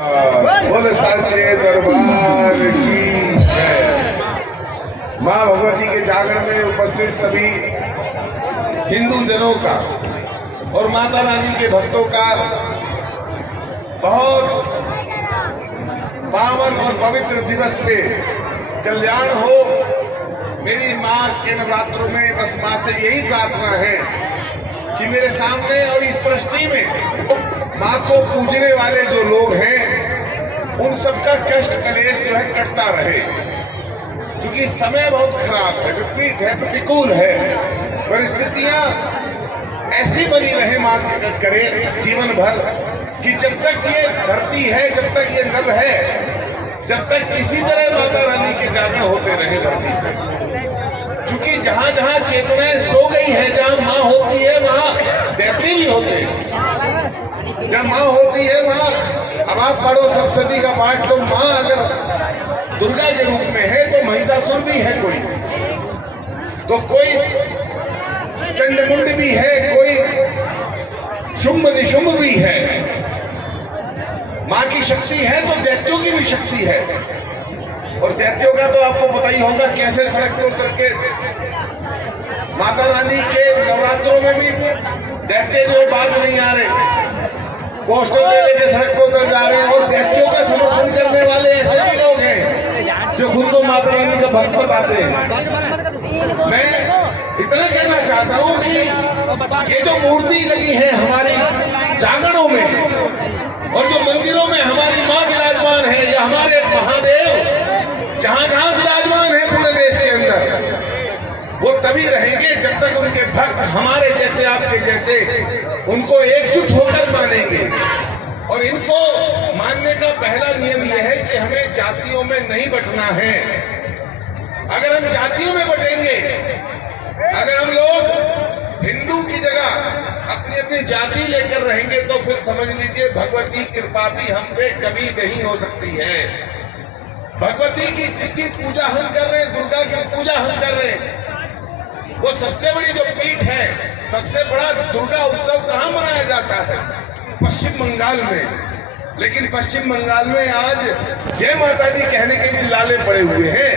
बोल साचे दरबार की जय। माँ भगवती के जागरण में उपस्थित सभी हिंदू जनों का और माता रानी के भक्तों का बहुत पावन और पवित्र दिवस पे कल्याण हो। मेरी माँ के नवरात्रों में बस माँ से यही प्रार्थना है कि मेरे सामने और इस सृष्टि में माँ को पूजने वाले जो लोग हैं उन सबका कष्ट कलेश जो है कटता रहे, क्योंकि समय बहुत खराब है, विपरीत है, प्रतिकूल है। परिस्थितियां ऐसी बनी रहे माँ करे जीवन भर कि जब तक ये धरती है, जब तक ये नभ है, जब तक इसी तरह माता रानी के जागरण होते रहे धरती पर। क्योंकि जहां जहां चेतनाएं सो गई है, जहां माँ होती है वहां दैत्य भी होते हैं। जब माँ होती है वहां, अब आप पढ़ो सप्तशती का पाठ, तो माँ अगर दुर्गा के रूप में है तो महिषासुर भी है कोई, तो कोई चंडमुंड भी है, कोई शुंभ निशुंभ भी है। माँ की शक्ति है तो दैत्यों की भी शक्ति है। और दैत्यों का तो आपको पता ही होगा कैसे सड़क पर उतर के माता रानी के नवरात्रों में भी दैत्य जो बाज नहीं आ रहे, पोस्टर ले लेके सड़क पर उतर जा रहे हैं। और दैत्यों का समर्थन करने वाले ऐसे भी लोग हैं जो खुद को माता रानी का भक्त बताते हैं। मैं इतना कहना चाहता हूँ कि ये जो मूर्ति लगी है हमारी जागरणों में और जो मंदिरों में हमारी माँ विराजमान है, या हमारे महादेव जहां जहां विराजमान है पूरे देश के अंदर, वो तभी रहेंगे जब तक उनके भक्त हमारे जैसे, आपके जैसे उनको एकजुट होकर मानेंगे। और इनको मानने का पहला नियम यह है कि हमें जातियों में नहीं बंटना है। अगर हम जातियों में बटेंगे, अगर हम लोग हिंदू की जगह अपनी अपनी जाति लेकर रहेंगे, तो फिर समझ लीजिए भगवती कृपा भी हम पे कभी नहीं हो सकती है। भगवती की जिसकी पूजा हम कर रहे हैं, दुर्गा की पूजा हम कर रहे हैं, वो सबसे बड़ी जो पीठ है, सबसे बड़ा दुर्गा उत्सव कहाँ मनाया जाता है? पश्चिम बंगाल में। लेकिन पश्चिम बंगाल में आज जय माता दी कहने के भी लाले पड़े हुए हैं।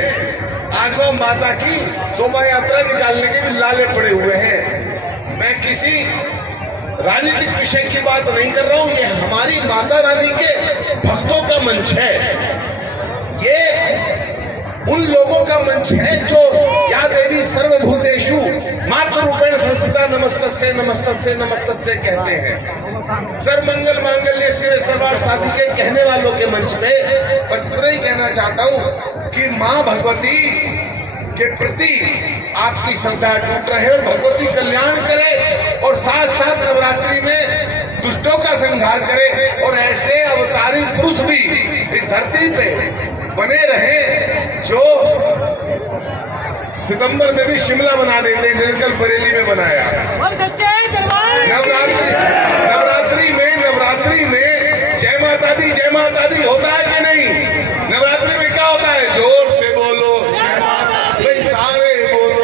आज वो माता की शोभा यात्रा निकालने के भी लाले पड़े हुए हैं। मैं किसी राजनीतिक विषय की बात नहीं कर रहा हूं, ये हमारी माता रानी के भक्तों का मंच है। ये उन लोगों का मंच है जो या देवी सर्वभूतेषु मातृरूपेण संस्थिता नमस्तस्यै नमस्तस्यै नमस्तस्यै कहते हैं। सर्वमंगल मांगल्ये शिवे सर्वार्थ साधिके कहने वालों के मंच पे बस इतना ही कहना चाहता हूँ कि माँ भगवती के प्रति आपकी श्रद्धा टूट रहे और भगवती कल्याण करे, और साथ साथ नवरात्रि में दुष्टों का संहार करे, और ऐसे अवतारी पुरुष भी इस धरती पे बने रहे जो सितंबर में भी शिमला बना देते हैं, जैसे कल बरेली में बनाया। नवरात्रि में जय माता दी होता है कि नहीं? नवरात्रि में क्या होता है? जोर से बोलो भाई, सारे बोलो।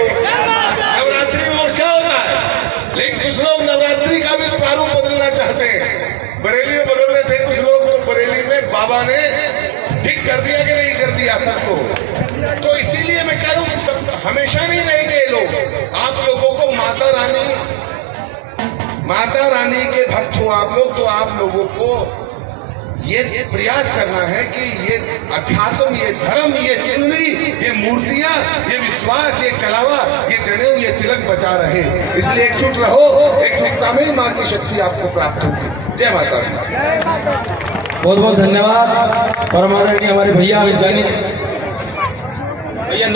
नवरात्रि में और क्या होता है? लेकिन कुछ लोग नवरात्रि का भी प्रारूप बदलना चाहते हैं। बरेली में बदल रहे थे कुछ लोग, तो बरेली में बाबा ने ठीक कर दिया कि नहीं कर दिया सबको? तो इसीलिए मैं कह रहा हूं, सब हमेशा नहीं रहेंगे लोग। आप लोगों को माता रानी के भक्त हो आप लोग, तो आप लोगों को ये प्रयास करना है कि ये अध्यात्म, ये धर्म, ये चुनरी, ये मूर्तियां, ये विश्वास, ये कलावा, ये जनेऊ, ये तिलक बचा रहे। इसलिए एकजुट रहो, एकजुटता में माँ की शक्ति आपको प्राप्त होगी। जय माता दी। बहुत बहुत धन्यवाद। परमादरणीय हमारे भैया जानी भैया